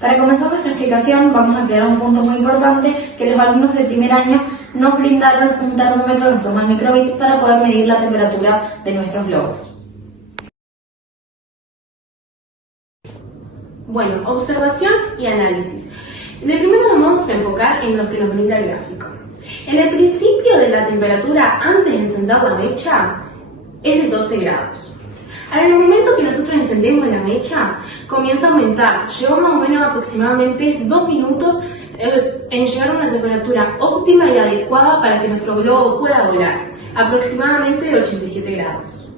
Para comenzar nuestra explicación vamos a aclarar un punto muy importante, que los alumnos de primer año nos brindaron un termómetro en forma de microbit para poder medir la temperatura de nuestros globos. Bueno, observación y análisis. De primero nos vamos a enfocar en lo que nos brinda el gráfico. En el principio de la temperatura antes de encender la mecha es de 12 grados. Al momento que nosotros encendemos la mecha, comienza a aumentar. Llegó más o menos aproximadamente 2 minutos en llegar a una temperatura óptima y adecuada para que nuestro globo pueda volar, aproximadamente de 87 grados.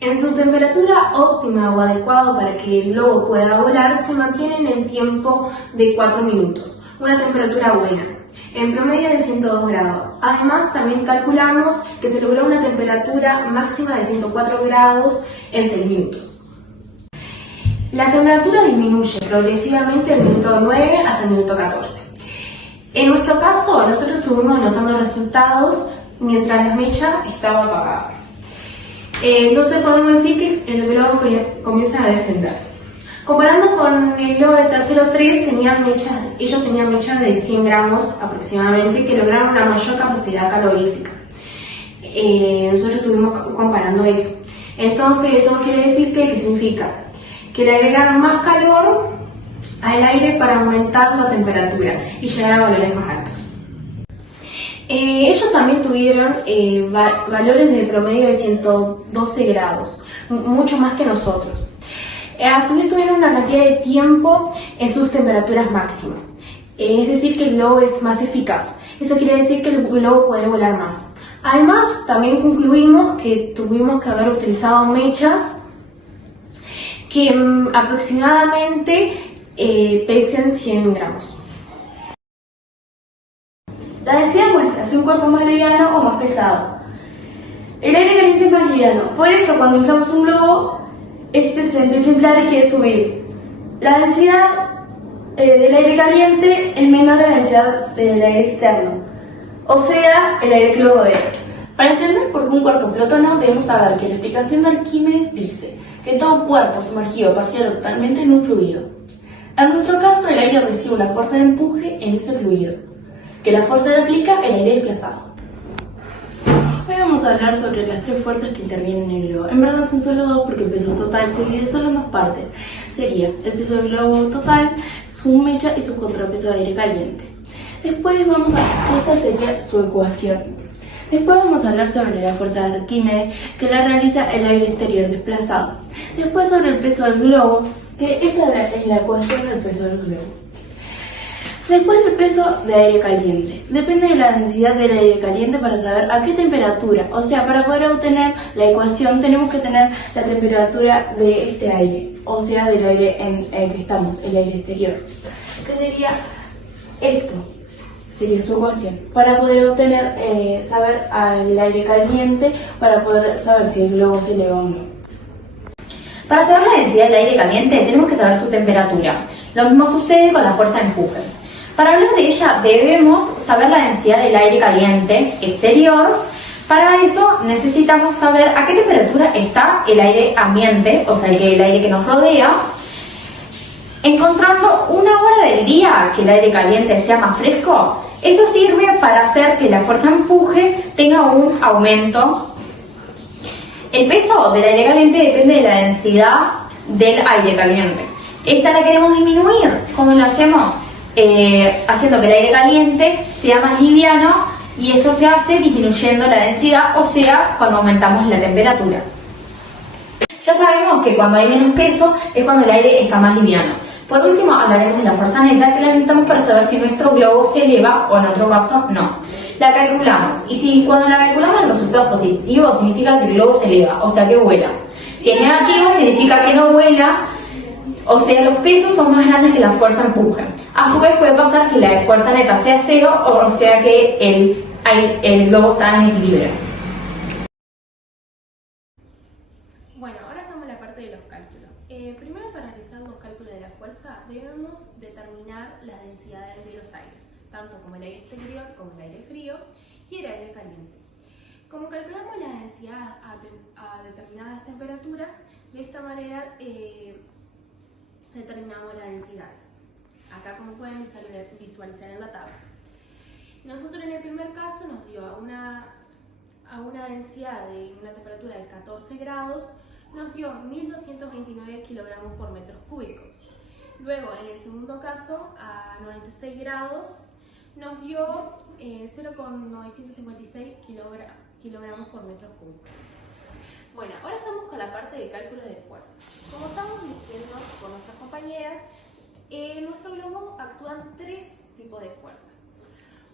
En su temperatura óptima o adecuada para que el globo pueda volar, se mantiene en el tiempo de 4 minutos, una temperatura buena, en promedio de 102 grados. Además, también calculamos que se logró una temperatura máxima de 104 grados en 6 minutos. La temperatura disminuye progresivamente del minuto 9 hasta el minuto 14. En nuestro caso, nosotros estuvimos anotando resultados mientras la mecha estaba apagada. Entonces podemos decir que el globo comienza a descender. Comparando con el globo de tercero 3, ellos tenían mechas de 100 gramos aproximadamente que lograron una mayor capacidad calorífica. Nosotros estuvimos comparando eso. Entonces eso quiere decir que significa que le agregaron más calor al aire para aumentar la temperatura y llegar a valores más altos. Ellos también tuvieron valores de promedio de 112 grados, mucho más que nosotros. A su vez tuvieron una cantidad de tiempo en sus temperaturas máximas, es decir que el globo es más eficaz. Eso quiere decir que el globo puede volar más. Además, también concluimos que tuvimos que haber utilizado mechas que aproximadamente pesen 100 gramos. La densidad muestra si un cuerpo es más liviano o más pesado. El aire caliente es más liviano, por eso cuando inflamos un globo, este se empieza a inflar y quiere subir. La densidad del aire caliente es menor a la densidad del aire externo, o sea, el aire que lo rodea. Para entender por qué un cuerpo flota o no, debemos saber que la explicación de Arquímedes dice que todo cuerpo sumergido parcial o totalmente en un fluido. En nuestro caso, el aire recibe una fuerza de empuje en ese fluido, que la fuerza le aplica el aire desplazado. Hoy vamos a hablar sobre las 3 fuerzas que intervienen en el globo. En verdad son solo 2 porque el peso total se divide solo en 2 partes. Sería el peso del globo total, su mecha y su contrapeso de aire caliente. Después esta sería su ecuación. Después vamos a hablar sobre la fuerza de Arquímedes, que la realiza el aire exterior desplazado. Después sobre el peso del globo, que esta es la ecuación del peso del globo. Después del peso de aire caliente. Depende de la densidad del aire caliente para saber a qué temperatura. O sea, para poder obtener la ecuación tenemos que tener la temperatura de este aire. O sea, del aire en el que estamos, el aire exterior. Que sería esto. Sería su ecuación. Para poder obtener, saber el aire caliente, para poder saber si el globo se eleva o no. Para saber la densidad del aire caliente tenemos que saber su temperatura. Lo mismo sucede con la fuerza de empuje. Para hablar de ella debemos saber la densidad del aire caliente exterior. Para eso necesitamos saber a qué temperatura está el aire ambiente, o sea el aire que nos rodea, encontrando una hora del día que el aire caliente sea más fresco. Esto sirve para hacer que la fuerza de empuje tenga un aumento. El peso del aire caliente depende de la densidad del aire caliente. Esta la queremos disminuir. ¿Cómo lo hacemos? Haciendo que el aire caliente sea más liviano, y esto se hace disminuyendo la densidad, o sea, cuando aumentamos la temperatura. Ya sabemos que cuando hay menos peso es cuando el aire está más liviano. Por último, hablaremos de la fuerza neta, que la necesitamos para saber si nuestro globo se eleva o en otro caso no. La calculamos, y si cuando la calculamos el resultado es positivo, significa que el globo se eleva, o sea que vuela. Si es negativo, significa que no vuela, o sea los pesos son más grandes que la fuerza empuje. A su vez puede pasar que la fuerza neta sea 0, o sea que el globo está en equilibrio. Bueno, ahora estamos en la parte de los cálculos. Primero, para realizar los cálculos de la fuerza, debemos determinar las densidades de los aires, tanto como el aire exterior, como el aire frío y el aire caliente. Como calculamos la densidad a determinadas temperaturas, de esta manera determinamos las densidades. Acá, como pueden visualizar en la tabla. Nosotros en el primer caso nos dio a una densidad de una temperatura de 14 grados, nos dio 1229 kilogramos por metros cúbicos. Luego, en el segundo caso, a 96 grados, nos dio 0,956 kilogramos por metros cúbicos. Bueno, ahora estamos con la parte de cálculos de fuerza. Como estamos diciendo con nuestras compañeras, en nuestro globo actúan tres tipos de fuerzas.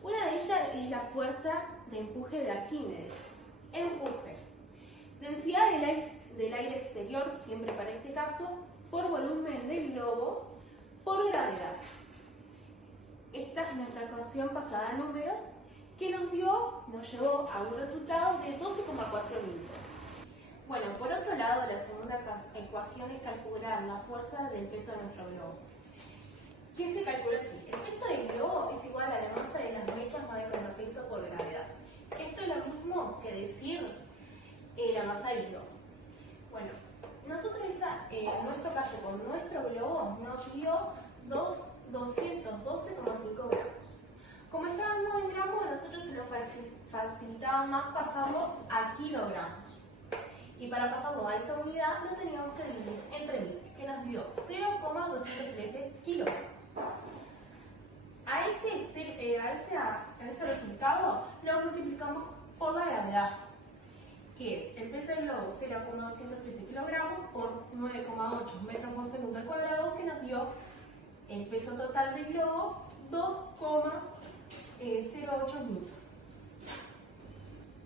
Una de ellas es la fuerza de empuje de Arquímedes. Empuje. Densidad del aire exterior, siempre para este caso, por volumen del globo, por gravedad. Esta es nuestra ecuación pasada a números, que nos llevó a un resultado de 12,4 newton. Bueno, por otro lado, la segunda ecuación es calcular la fuerza del peso de nuestro globo. ¿Qué se calcula así? El peso del globo es igual a la masa de las mechas más el peso por gravedad. Esto es lo mismo que decir la masa del globo. Bueno, nosotros en nuestro caso con nuestro globo nos dio 212,5 gramos. Como estábamos en gramos, a nosotros se nos facilitaba más pasarlo a kilogramos. Y para pasarlo a esa unidad lo teníamos que dividir entre 1000, que nos dio 0,213 kilogramos. A ese resultado lo multiplicamos por la gravedad, que es el peso del globo 0,213 kilogramos por 9,8 metros por segundo al cuadrado, que nos dio el peso total del globo 2,08 newton.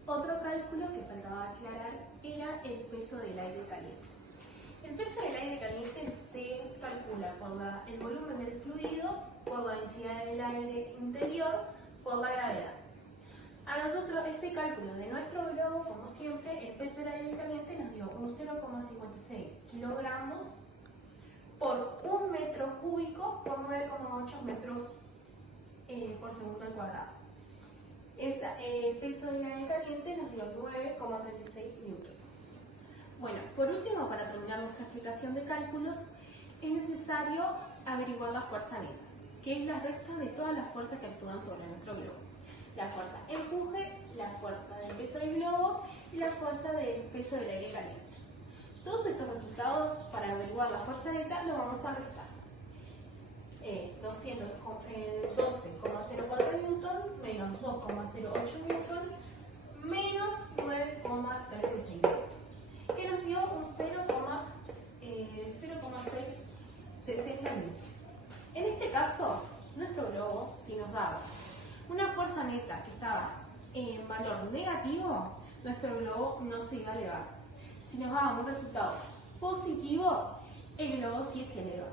Otro cálculo que faltaba aclarar era el peso del aire caliente. El peso del aire caliente se calcula por el volumen del fluido, por la densidad del aire interior, por la gravedad. A nosotros ese cálculo de nuestro globo, como siempre, el peso del aire caliente nos dio un 0,56 kilogramos por 1 metro cúbico por 9,8 metros por segundo al cuadrado. El peso del aire caliente nos dio 9,36 newton. Bueno, por último, para terminar nuestra explicación de cálculos, es necesario averiguar la fuerza neta, que es la resta de todas las fuerzas que actúan sobre nuestro globo. La fuerza empuje, la fuerza del peso del globo y la fuerza del peso del aire caliente. Todos estos resultados, para averiguar la fuerza neta, lo vamos a restar. 12,04 newton menos 2,08 newton menos 9,36 newton, que nos dio un 0,660 newton. En este caso, nuestro globo, si nos daba una fuerza neta que estaba en valor negativo, nuestro globo no se iba a elevar. Si nos daba un resultado positivo, el globo sí se eleva.